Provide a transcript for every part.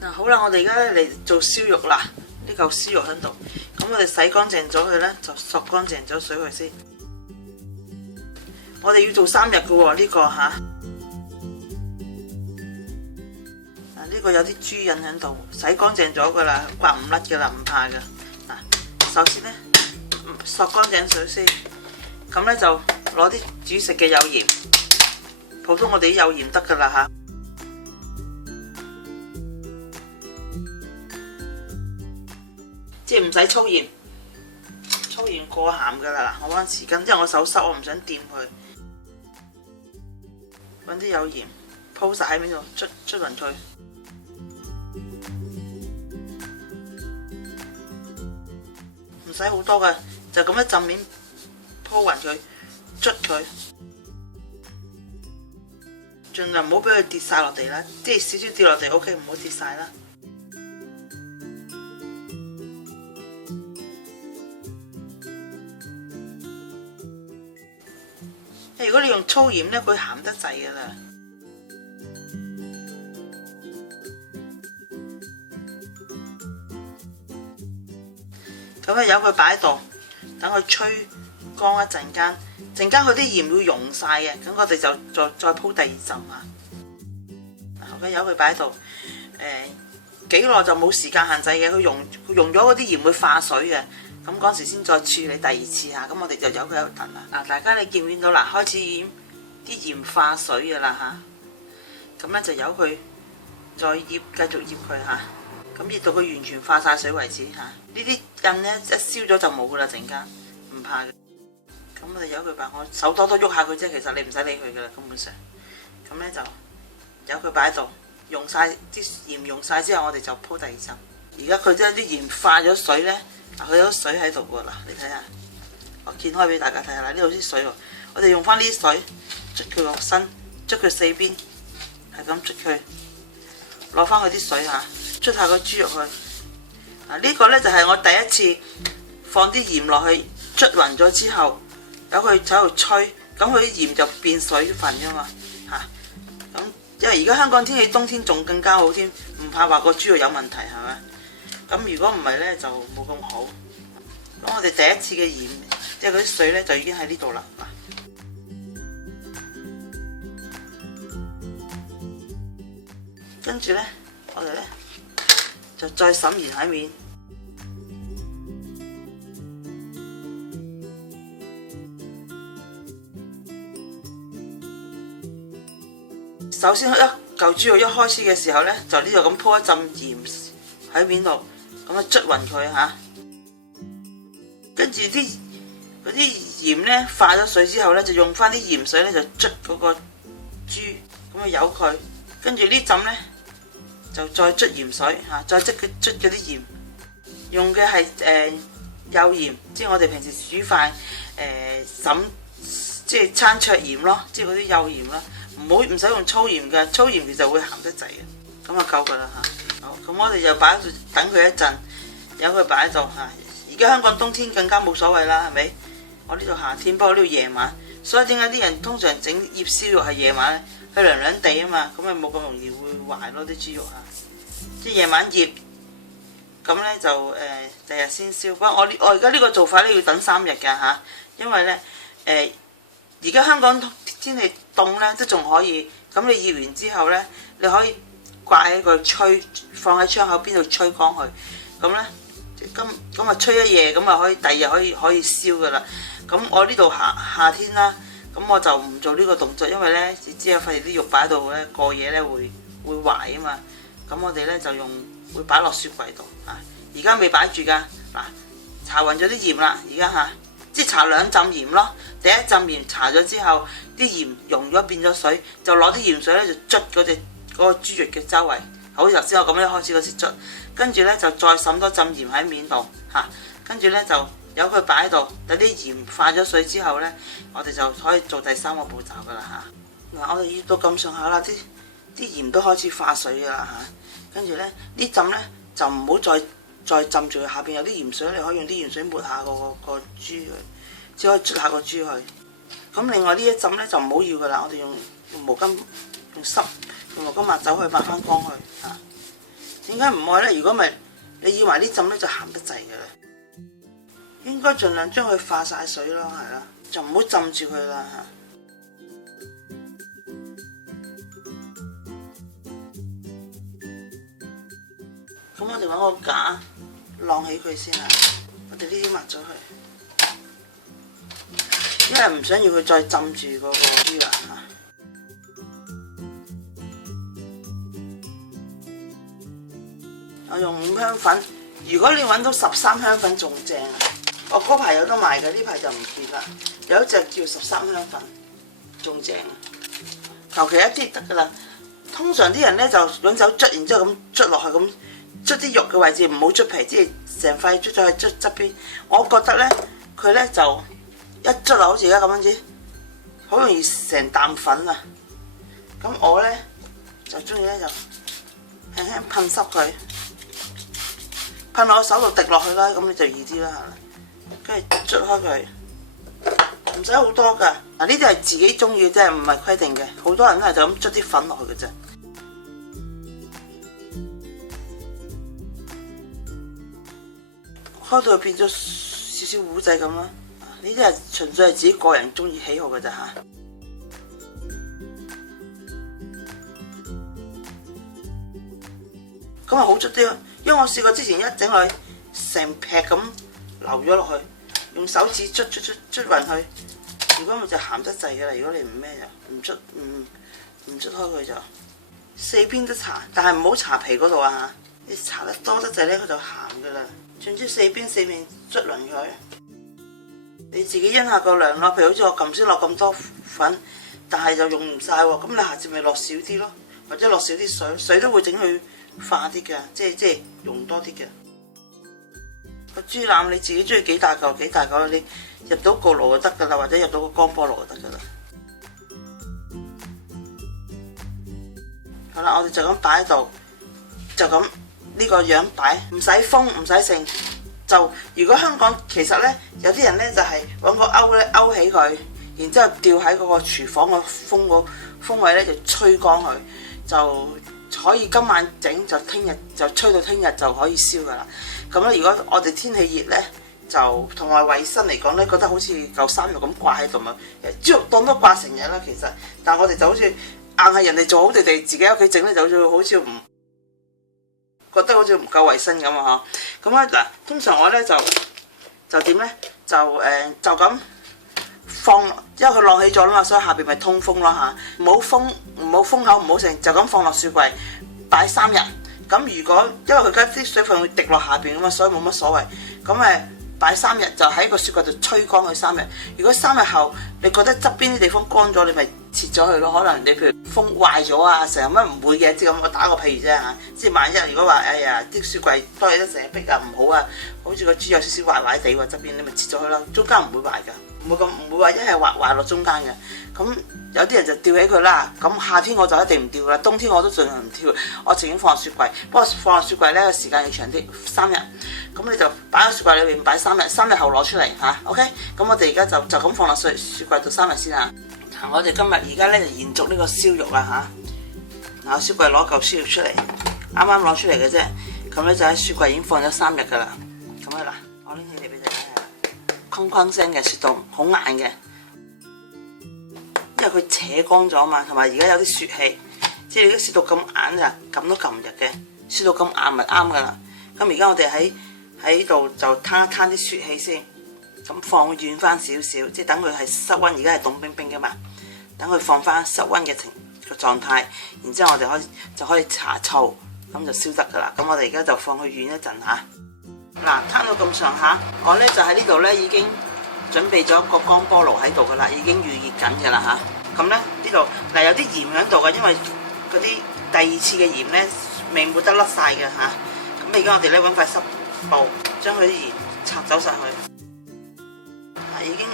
嗱，好啦，我哋而家嚟做燒肉啦。呢嚿燒肉喺度，咁我哋洗乾淨咗佢呢，就索乾淨咗水佢先。我哋要做3日嘅喎，呢個吓。呢個有啲豬印喺度，洗乾淨咗噶啦，刮唔甩噶啦，唔怕噶。嗱，首先呢，索乾淨水先，咁呢，就攞啲煮食嘅有鹽，普通我哋啲有鹽得噶啦吓。即係唔使粗鹽，粗鹽過鹹噶啦。我揾匙羹，因為我手濕，我唔想掂佢。揾啲有鹽鋪晒喺邊度，捽勻佢。唔使好多嘅，就咁一浸面鋪勻佢，捽佢，盡量唔好俾佢跌晒落地啦。即係少少跌落地 OK， 唔好跌晒啦。如果你用粗鹽呢，佢鹹得滯噶啦。咁啊，由佢擺喺度，等佢吹乾一陣間，陣間佢啲鹽會溶晒嘅，咁我哋就再鋪第2浸啊。咁由佢擺喺度，幾耐就冇時間限制嘅，佢溶咗嗰啲鹽會化水嘅。咁嗰時先再處理第2次嚇，咁我哋就由佢喺度燉啦。嗱，大家你見唔見到啦？開始已經啲鹽化水嘅啦嚇，咁咧就由佢再醃，繼續醃佢嚇，咁醃到佢完全化晒水為止嚇。呢啲印咧一燒咗就冇噶啦，陣間唔怕嘅。咁我哋由佢擺，我手多喐下佢啫，其實你唔使理佢噶啦，根本上。咁咧就由佢擺喺度，溶晒啲鹽溶晒之後，我哋就鋪第2浸。而家佢真係啲鹽化咗水咧。佢有水喺度喎，嗱，你睇下，我揭開俾大家睇下啦，呢度啲水喎，我哋用翻呢啲水捽佢個身，捽佢4邊，係咁捽佢，攞翻佢啲水嚇，捽下個豬肉去。呢個呢就係我第一次放啲鹽落去捽勻咗之後，由佢喺度吹，咁佢啲鹽就變水分㗎嘛嚇。咁因為而家香港天氣冬天仲更加好添，唔怕話個豬肉有問題係咪？咁如果唔係呢，就冇咁好。咁我哋第一次嘅鹽，即係嗰啲水呢，就已經喺呢度啦。跟住呢，我哋呢，就再灑鹽喺面。首先一嚿豬肉一開始嘅時候呢，就呢度咁鋪一浸鹽喺面度。咁啊捽勻佢嚇，跟住嗰啲鹽咧化咗水之後咧，就用翻啲鹽水咧就捽嗰個豬，咁啊由佢，跟住呢浸咧就再捽鹽水嚇，再捽嗰啲鹽，用嘅係幼鹽，即係我哋平時煮飯即係餐桌鹽咯，即係嗰啲幼鹽啦，唔使用粗鹽嘅，粗鹽其實會鹹得滯嘅，咁啊夠噶啦嚇。好，咁我哋就擺喺度等佢一陣，由佢擺喺度嚇。而家香港冬天更加冇所謂啦，係咪？我呢度夏天，不過呢度夜晚，所以點解啲人通常整醃燒肉係夜晚咧？佢涼涼地啊嘛，咁咪冇咁容易會壞咯啲豬肉嚇。即係夜晚醃，咁咧就第日先燒。不過我而家呢個做法咧要等3日㗎嚇，因為咧而家香港天氣凍咧都仲可以，咁你醃完之後咧你可以掛喺個吹，放喺窗口邊度吹乾佢，咁咧咁啊吹一夜，咁啊可以第二日可以燒噶啦。咁我呢度夏天啦，咁我就唔做呢個動作，因為咧你知啊，費事啲肉擺喺度咧過夜咧會壞啊嘛。咁我哋咧就會擺落雪櫃度嚇。而家未擺住噶，嗱搽勻咗啲鹽啦，而家嚇即係搽2浸鹽咯。第一浸鹽搽咗之後，啲鹽溶咗變咗水，就攞啲鹽水咧就捽嗰個豬肉嘅周圍，好似頭先我咁樣開始嗰時捽，跟住咧就再滲多浸鹽喺面度嚇，跟住咧就由佢擺喺度，等啲鹽化咗水之後咧，我哋就可以做第3個步驟噶啦嚇。嗱，我哋醃到咁上下啦，啲鹽都開始化水噶啦嚇，跟住咧呢浸咧就唔好再浸住佢，下邊有啲鹽水，你可以用啲鹽水抹下個豬佢，只可以捽下個豬去。咁另外呢一浸咧就唔好要噶啦，我哋用毛巾用毛巾抹走佢，抹翻乾佢嚇。點解唔愛呢？如果咪你要埋啲浸呢，就鹹得滯嘅啦。應該盡量將佢化晒水咯，係啦，就唔好浸住佢啦嚇。咁我哋揾個架晾起佢先啊！我哋呢啲抹咗佢，因為唔想要佢再浸住嗰個豬啊嚇。我用5香粉，如果你揾到13香粉仲正啊！我嗰排有得賣嘅，呢排就唔見啦。有一隻叫13香粉，仲正，求其一啲得噶啦。通常啲人呢，就用手捽，然之後咁捽落去咁。捽啲肉嘅位置唔好捽皮，即係成塊捽咗去捽側邊。我覺得咧，佢咧就一捽落好似而家咁樣子，好容易成啖粉啊！咁我咧就中意咧就輕輕噴濕佢，噴落我手度滴落去啦，咁你就易啲啦，係啦。跟住捽開佢，唔使好多㗎。嗱，呢啲係自己中意嘅啫，唔係規定嘅。好多人都係就咁捽啲粉落去嘅啫。開到變咗少少糊仔咁啦，呢啲係純粹係自己個人中意喜好嘅咋嚇。咁啊好捽啲咯，因為我試過之前一整落去成劈咁流咗落去，用手指捽勻佢。如果咪就鹹得滯嘅啦，如果你唔咩就唔捽開佢就四邊都搽，但係唔好搽皮嗰度啊嚇。你搽得多得滯咧，佢就鹹嘅啦。總之四面捽勻佢，你自己因下個量咯。譬如好似我撳先落咁多粉，但係就用唔晒喎，咁你下次咪落少啲咯，或者落少啲水，水都會整佢化啲嘅，即係用多啲嘅。個豬腩你自己中意幾大嚿，你入到焗爐就得㗎啦，或者入到個光波爐就得㗎啦。好啦，我哋就咁擺喺度，就咁。呢個樣擺，唔使封，唔使剩。就如果香港其實呢，有啲人呢就係揾個勾呢勾起佢，然之後吊喺嗰個廚房個風位呢，就吹乾佢，就可以今晚整就聽日就吹到聽日就可以燒噶啦。咁咧，如果我哋天氣熱呢，就同埋衞生嚟講呢，覺得好似嚿生肉咁掛喺度嘛，豬肉檔都掛成日啦其實，但係我哋就好似硬係人哋做好地自己喺屋企整呢，就好似唔〜覺得好似唔夠衞生咁啊！咁啊嗱，通常我咧就點咧？就咁放，因為佢晾起咗啦嘛，所以下邊咪通風咯嚇。唔好封口，唔好剩，就咁放落雪櫃擺3日。咁如果因為佢而家啲水分會滴落下邊啊嘛，所以冇乜所謂。咁擺3日就喺個雪櫃度吹乾佢3日。如果3日後你覺得側邊啲地方乾咗，你咪切咗佢咯。可能你譬如風壞咗啊，成日乜唔會嘅，即係咁我打個譬如啫嚇。即係萬一如果話哎呀啲雪櫃多嘢都成日逼啊唔好啊，好似個豬有少少壞壞地喎側邊，你咪切咗佢咯。中間唔會壞㗎，唔會話一係壞落中間嘅。咁有啲人就吊起佢啦。咁夏天我就一定唔吊啦，冬天我都盡量唔吊。我情願放落雪櫃，不過放落雪櫃咧時間要長啲，3日。咁你就擺喺雪櫃裏邊擺3日，3日後攞出嚟嚇。OK，咁我哋而家就咁放落雪櫃度3日先啊。我哋今日而家咧就延續呢個燒肉啦嚇。嗱，雪櫃攞嚿燒肉出嚟，啱啱攞出嚟嘅啫。咁咧就喺雪櫃已經放咗3日㗎啦。咁啊嗱，我拎起嚟俾你睇下，哐哐聲嘅雪到好硬嘅，因為佢扯乾咗嘛，同埋而家有啲雪氣，即係你啲雪到咁硬啊，撳都撳唔入嘅，雪到咁硬咪啱㗎啦。咁而家我哋喺度就攤一攤啲雪氣先，咁放軟翻少少，即係等佢係室溫，而家係凍冰冰㗎嘛，等佢放翻室溫嘅狀態，然之後我哋就可以搽醋，咁就燒得㗎啦。咁我哋而家就放佢軟一陣嚇。嗱，攤到咁上下，我咧就喺呢度咧已經準備咗個光波爐喺度㗎啦，已經預熱緊㗎啦嚇。咁咧呢度嗱有啲鹽喺度㗎，因為嗰啲第2次嘅鹽咧未抹得甩晒嘅嚇。咁而家我哋咧揾塊濕布將佢啲鹽拆走晒佢，已經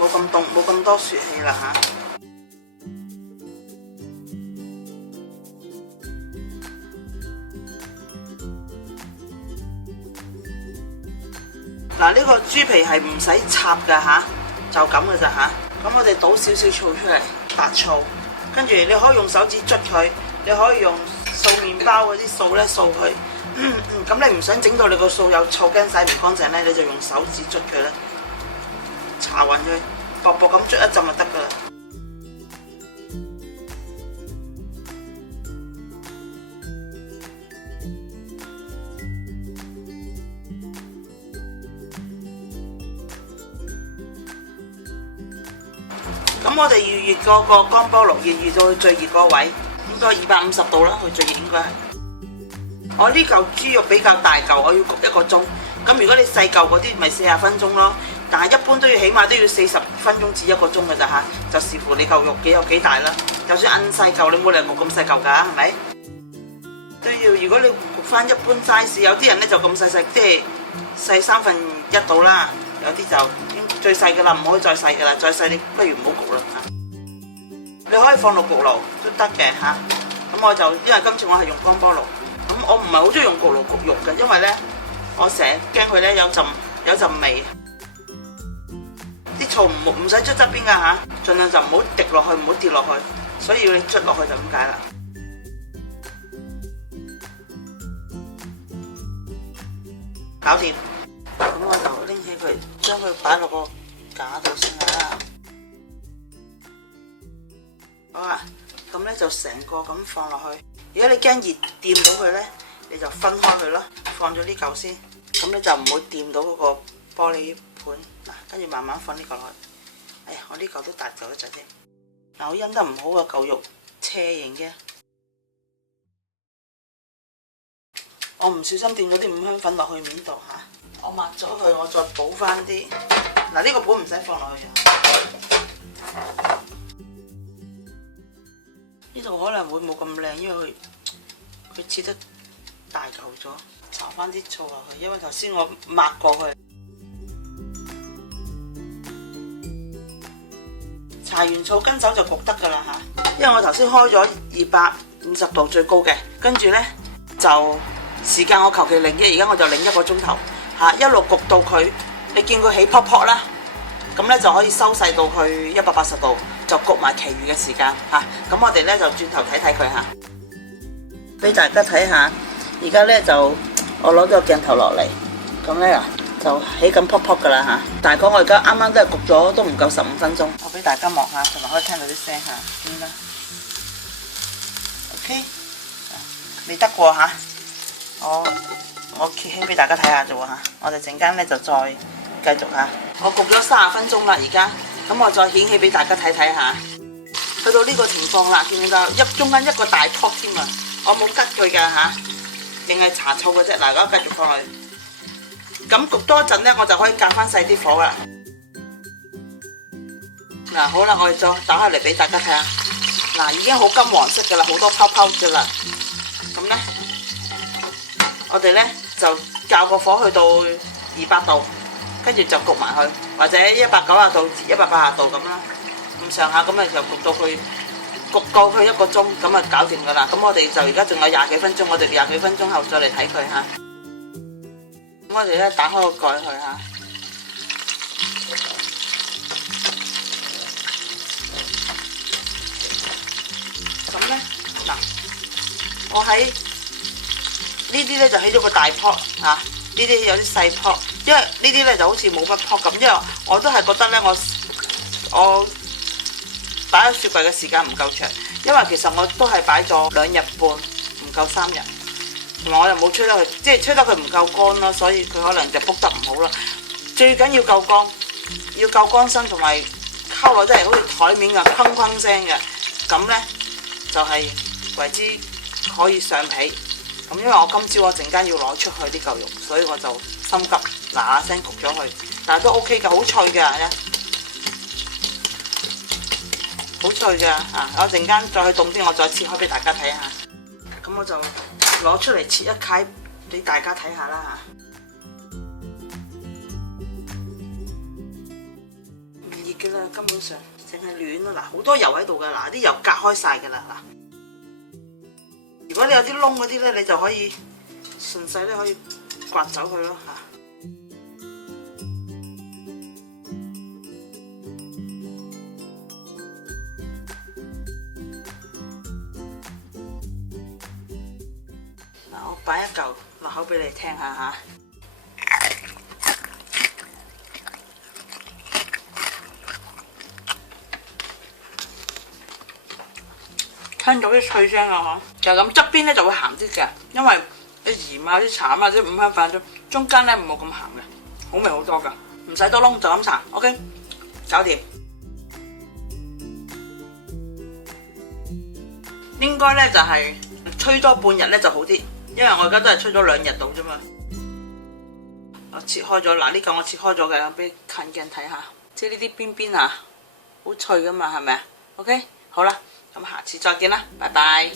冇咁凍，冇咁多雪氣啦嚇。嗱，呢個豬皮係唔使插㗎嚇，就咁嘅咋嚇。咁我哋倒少少醋出嚟，白醋，跟住你可以用手指捽佢，你可以用掃麵包嗰啲掃咧掃佢。咁你唔想整到你個素有醋驚洗唔乾淨咧，你就用手指捽佢啦，搽勻佢，薄薄咁捽一陣就得噶啦。咁我哋預熱嗰個乾菠蘿，熱到最熱嗰位，應該250度啦，佢最熱應該係。我呢嚿豬肉比較大嚿，我要焗1個鐘。咁如果你細嚿嗰啲，咪40分鐘咯。但係一般都要起碼都要40分鐘至1個鐘嘅咋嚇，就視乎你嚿肉有幾大啦。就算摁細嚿，你冇理由焗咁細嚿㗎，係咪？都要。如果你焗翻一般 size，有啲人咧就咁細，即係細1/3到啦。有啲就最細嘅啦，唔可以再細嘅啦，再細你不如唔好焗啦嚇。你可以放落焗爐都得嘅嚇。咁我就因為今次我係用乾菠蘿。咁我唔係好中意用焗爐焗肉嘅，因為咧我成日驚佢咧有陣味。啲醋唔使捽側邊㗎嚇，盡量就唔好滴落去，唔好跌落去，所以要你捽落去就咁解啦。搞掂，咁我就拎起佢，將佢擺落個架度先啦。好啊，咁咧就成個咁放落去。如果你驚熱掂到佢咧，你就分開佢咯，放咗呢嚿先，咁你就唔會掂到嗰個玻璃盤嗱，跟住慢慢放呢嚿落去。哎呀，我呢嚿都大嚿一陣添。嗱，我因得唔好啊，嚿肉斜形嘅，我唔小心掂咗啲五香粉落去面度嚇，我抹咗佢，我再補翻啲。嗱，呢個盤唔使放落去啊。呢度可能會冇咁靚，因為佢切得大嚿咗，搽翻啲醋落去，因為頭先我抹過去。搽完醋跟手就焗得㗎啦嚇，因為我頭先開咗250度最高嘅，跟住呢，就時間我求其擰嘅，而家我就擰1個鐘頭嚇，一路焗到佢，你見佢起泡泡啦，咁呢就可以收細到去180度。就焗埋其餘嘅時間嚇，咁我哋咧就轉頭睇睇佢嚇，俾大家睇下。而家咧就我攞咗個鏡頭落嚟，咁咧啊就起緊泡泡㗎啦嚇。大概我而家啱啱都係焗咗都唔夠15分鐘，我俾大家望下，同埋可以聽到啲聲嚇，點啦 ？OK， 未得過嚇，我揭輕俾大家睇下啫喎嚇。我哋陣間咧就再繼續嚇，我焗咗30分鐘啦而家。咁我再顯起俾大家睇睇下，去到呢個情況啦，見唔見到中間一個大泡添啊！我冇吉佢㗎嚇，淨係搽醋嘅啫。嗱，而家繼續放落去，咁焗多一陣咧，我就可以較翻細啲火啦。嗱，好啦，我哋再打開嚟俾大家睇下。嗱，已經好金黃色㗎啦，好多泡泡㗎啦。咁咧，我哋咧就較個火去到200度。跟住就焗埋去，或者190度至180度咁啦，咁上下咁咪就焗到佢1個鐘，咁啊搞掂㗎啦。咁我哋就而家仲有20幾分鐘，我哋20幾分鐘後再嚟睇佢嚇。咁我哋咧打開個蓋去嚇。咁咧嗱，我喺呢啲咧就起咗個大泡嚇，呢啲有啲細泡。因為呢啲咧就好似冇乜泡咁，因為我都係覺得咧，我擺喺雪櫃嘅時間唔夠長，因為其實我都係擺咗2日半，唔夠3日，同埋我又冇吹得佢，即係吹得佢唔夠乾啦，所以佢可能就卜得唔好啦。最緊要夠乾，要夠乾身，同埋溝落真係好似台面嘅砰砰聲嘅，咁咧就係為之可以上皮。咁因為我今朝我陣間要攞出去啲嚿肉，所以我就心急嗱嗱聲焗咗佢，但係都 OK 嘅，好脆嘅，好脆嘅啊！我陣間再去凍啲，我再切開俾大家睇下。咁我就攞出嚟切一塊俾大家睇下啦嚇。唔熱嘅啦，根本上淨係暖啦。嗱，好多油喺度㗎，嗱啲油隔開晒㗎啦嗱。如果你有啲窿嗰啲咧，你就可以順勢咧可以刮走佢咯嚇。嗱，我擺一嚿落口俾你聽下嚇。聽到啲脆聲啊嗬，就咁側邊咧就會鹹啲嘅，因為啲鹽啊、啲茶啊、啲五香粉中間咧冇咁鹹嘅，好味好多噶，唔使多窿就咁搽 ，OK， 搞掂。應該咧就係吹多半日咧就好啲，因為我而家都係吹咗2日到啫嘛。我切開咗，嗱呢嚿我切開咗嘅，俾近鏡睇下，即係呢啲邊邊啊，好脆噶嘛，係咪啊？OK， 好啦。咁下次再見啦，拜拜。